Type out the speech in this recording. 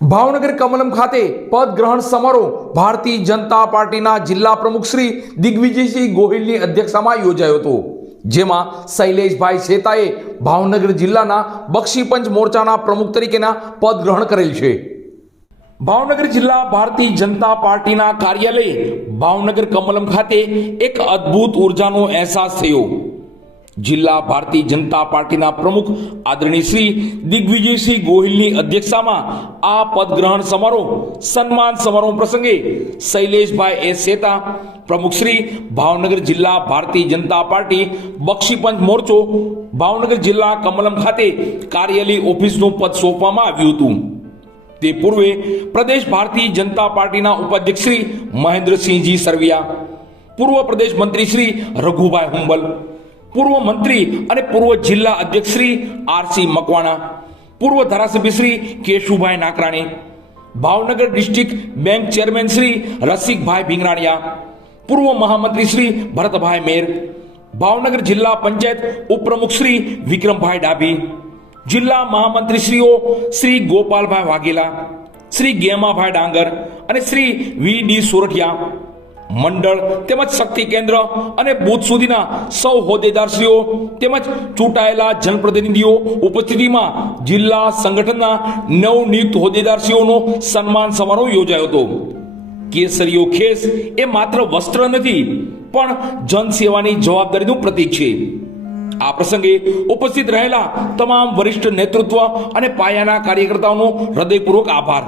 ભાવનગર કમલમ ખાતે પદ ગ્રહણ સમારોહ ભારતીય જનતા પાર્ટીના જિલ્લા પ્રમુખ શ્રી દિગ્વિજયસિંહ ગોહિલની અધ્યક્ષતામાં યોજાયો હતો, જેમાં શૈલેષભાઈ શેતાએ ભાવનગર જિલ્લાના બક્ષીપંચ મોરચાના પ્રમુખ તરીકેના પદ ગ્રહણ કરેલ છે. ભાવનગર જિલ્લા ભારતીય જનતા પાર્ટીના કાર્યાલય ભાવનગર કમલમ ખાતે એક અદ્ભુત ઉર્જાનો અહેસાસ થયો. જિલ્લા ભારતીય જનતા પાર્ટીના પ્રમુખ આદરણીય શ્રી દિગ્વિજયસિંહ ગોહિલની અધ્યક્ષતામાં આ પદગ્રહણ સમારોહ સન્માન સમારોહ પ્રસંગે શૈલેષભાઈ એસ શેતા, પ્રમુખ શ્રી ભાવનગર જિલ્લા ભારતીય જનતા પાર્ટી બક્ષીપંચ મોરચો, ભાવનગર જિલ્લા કમલમ ખાતે કાર્યાલય ઓફિસનું પદ સોંપવામાં આવ્યું હતું. તે પૂર્વે પ્રદેશ ભારતીય જનતા પાર્ટીના ઉપાધ્યક્ષ શ્રી મહેન્દ્રસિંહજી સરવિયા, પૂર્વ પ્રદેશ મંત્રી શ્રી રઘુભાઈ હુંબલ, પૂર્વ મંત્રી અને પૂર્વ જિલ્લા અધ્યક્ષ શ્રી આરસી મકવાણા, પૂર્વ ધારાસભ્ય Shri Keshubhai Nakrani, Bhavnagar district bank chairman Shri Rasikbhai Bhingradiya, પૂર્વ મહામંત્રી શ્રી ભરતભાઈ મેર, ભાવનગર જિલ્લા પંચાયત ઉપપ્રમુખ શ્રી વિક્રમભાઈ ડાભી, જિલ્લા મહામંત્રીશ્રીઓ શ્રી ગોપાલભાઈ વાઘેલા, શ્રી ગેમાભાઈ ડાંગર અને શ્રી વી ડી સોરઠિયા, મંડળ તેમજ શક્તિ કેન્દ્ર અને બૂથ સુધીના સૌ હોદ્દેદારશ્રીઓ તેમજ ચૂંટાયેલા જનપ્રતિનિધિઓ ઉપસ્થિતિમાં જિલ્લા સંગઠનના નવનિયુક્ત હોદ્દેદારશ્રીઓનો સન્માન સમારોહ યોજાયો હતો. કેસરીયો ખેસ એ માત્ર વસ્ત્ર નથી, પણ જનસેવાની જવાબદારીનું પ્રતીક છે. આ પ્રસંગે ઉપસ્થિત રહેલા તમામ વરિષ્ઠ નેતૃત્વ અને પાયાના કાર્યકર્તાઓનો હૃદયપૂર્વક આભાર.